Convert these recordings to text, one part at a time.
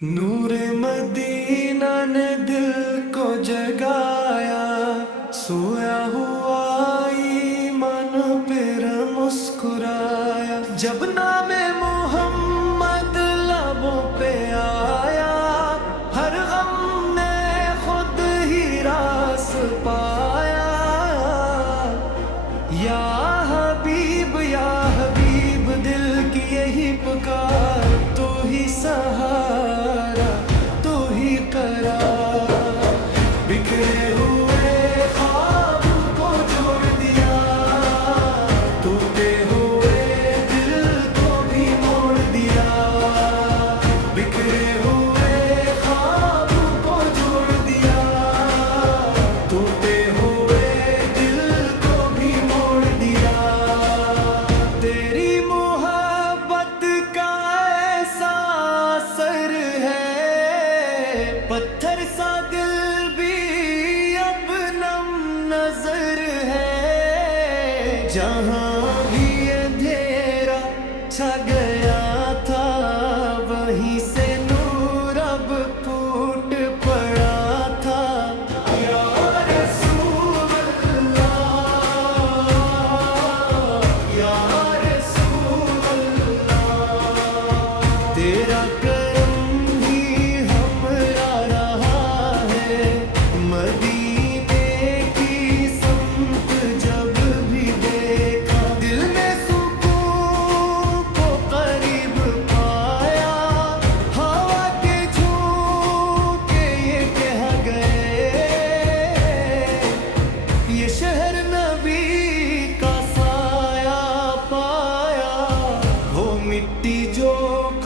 नूरे Medina ने दिल को जगाया, सोया हुआ ईमान फिर मुस्कुराया। जब नामे मोहम्मद लबों पे आया, हर गम ने खुद ही रास पाया। या हबीब दिल की यही पुकार, तो ही सहारा तो ही करार। बिखरे हुए ख्वाब को जोड़ दिया, टूटे हुए दिल को भी मोड़ दिया। बिखरे हुए ख्वाब को जोड़ दिया, टूटे हुए दिल को भी मोड़ दिया। तेरी मोहब्बत का ऐसा असर है, पत्थर सा दिल भी अब नम नजर है। जहां भी अंधेरा छा गया था, वहीं से नूर अब फूट पड़ा था। या रसूल अल्लाह, या रसूल अल्लाह, तेरा करम ही हमरा रहा है। मदीने की समत जब भी देखा, दिल ने सुकून को करीब पाया। हवा के झोंके ये कह गए, ये शहर नबी का साया पाया। वो मिट्टी जो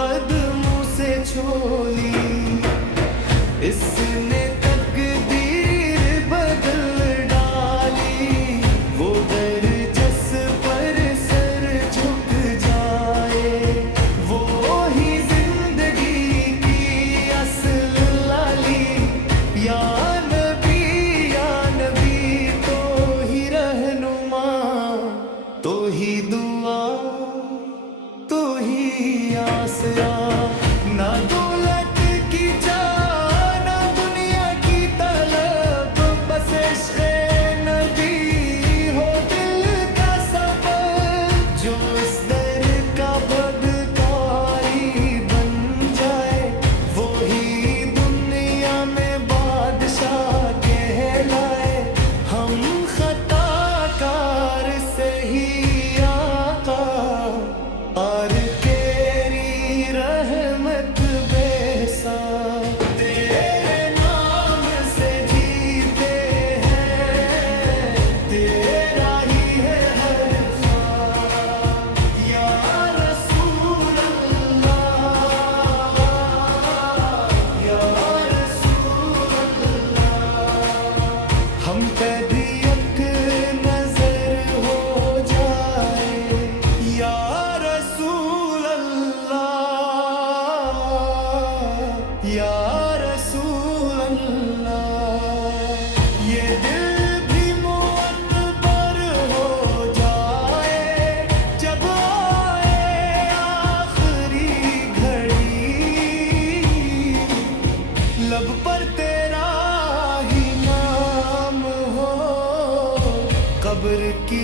कदमों से छोली, इसने तकदीर बदल डाली। वो दर जिस पर सर झुक जाए, वो ही जिंदगी की असल लाली। या नबी तो ही रहनुमा, तो ही दुआ, तो ही आसरा। ना दौलत की चाह, ना दुनिया की तलब, बस इश्क़ नबी हो दिल का सबब। जो इस दर का बदकारी बन जाए, वो ही दुनिया में बादशाह कहलाए। हम खताकार सही आका, और तेरी रहमत बेसा। तेरे नाम से जीते हैं, तेरा ही है हर ख्वाब। या रसूल अल्लाह, या रसूल अल्लाह, हम पे भी एक नजर हो जाए। या रसूल अल्लाह, या रसूल अल्लाह, ये दिल भी मुअत्बर हो जाए। जब आए आखिरी घड़ी, लब पर तेरा ही नाम हो, कब्र की